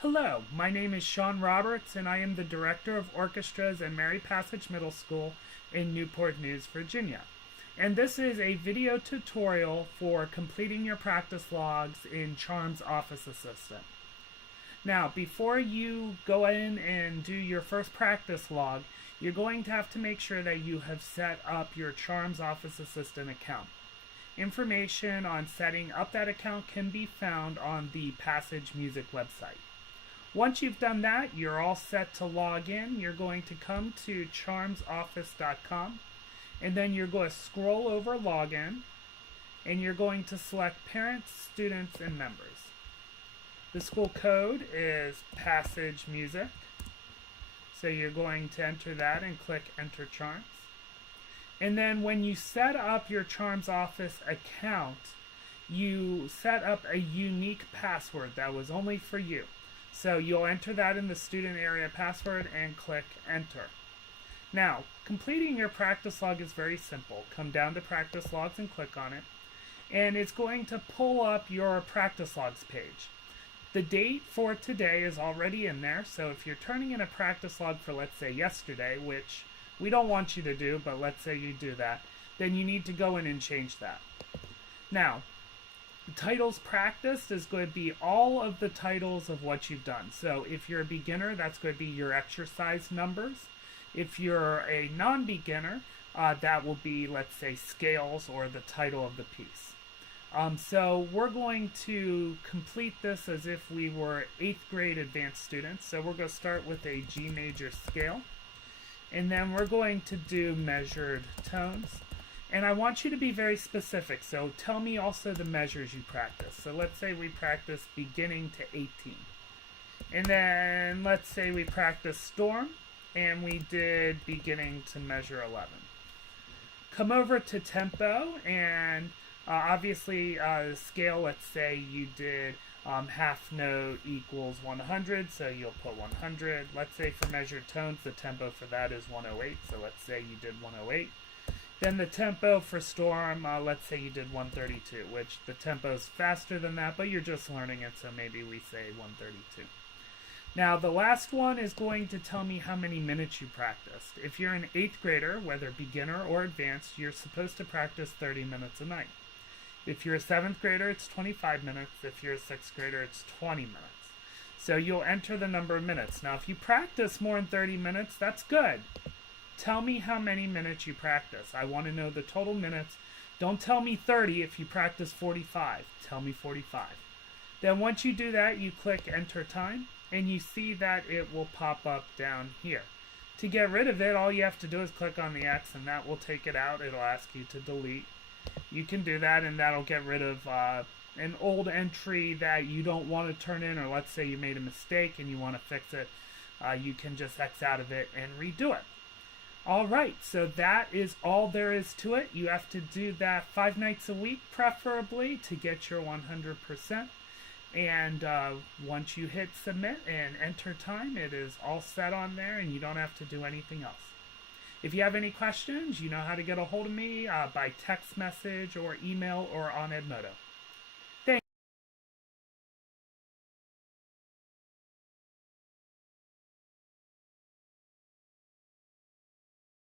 Hello, my name is Sean Roberts and I am the Director of Orchestras at Mary Passage Middle School in Newport News, Virginia. And this is a video tutorial for completing your practice logs in Charms Office Assistant. Now, before you go in and do your first practice log, you're going to have to make sure that you have set up your Charms Office Assistant account. Information on setting up that account can be found on the Passage Music website. Once you've done that, you're all set to log in. You're going to come to charmsoffice.com and then you're going to scroll over login and you're going to select parents, students, and members. The school code is Passage Music. So you're going to enter that and click Enter Charms. And then when you set up your Charms Office account, you set up a unique password that was only for you. So you'll enter that in the student area password and click Enter. Now, completing your practice log is very simple. Come down to Practice Logs and click on it. And it's going to pull up your practice logs page. The date for today is already in there, so if you're turning in a practice log for, let's say, yesterday, which we don't want you to do, but let's say you do that, then you need to go in and change that. Now, titles practiced is going to be all of the titles of what you've done. So if you're a beginner, that's going to be your exercise numbers. If you're a non-beginner, that will be, let's say, scales or the title of the piece. So we're going to complete this as if we were 8th grade advanced students. So we're going to start with a G major scale. And then we're going to do measured tones. And I want you to be very specific, so tell me also the measures you practice. So let's say we practice beginning to 18. And then let's say we practice storm, and we did beginning to measure 11. Come over to tempo, and obviously scale, let's say you did half note equals 100, so you'll put 100. Let's say for measured tones, the tempo for that is 108, so let's say you did 108. Then the tempo for storm, let's say you did 132, which the tempo is faster than that, but you're just learning it, so maybe we say 132. Now, the last one is going to tell me how many minutes you practiced. If you're an 8th grader, whether beginner or advanced, you're supposed to practice 30 minutes a night. If you're a 7th grader, it's 25 minutes. If you're a 6th grader, it's 20 minutes. So you'll enter the number of minutes. Now, if you practice more than 30 minutes, that's good. Tell me how many minutes you practice. I want to know the total minutes. Don't tell me 30 if you practice 45. Tell me 45. Then once you do that, you click Enter Time, and you see that it will pop up down here. To get rid of it, all you have to do is click on the X, and that will take it out. It'll ask you to delete. You can do that, and that'll get rid of an old entry that you don't want to turn in, or let's say you made a mistake and you want to fix it. You can just X out of it and redo it. Alright, so that is all there is to it. You have to do that 5 nights a week, preferably, to get your 100%. And once you hit submit and enter time, it is all set on there and you don't have to do anything else. If you have any questions, you know how to get a hold of me by text message or email or on Edmodo.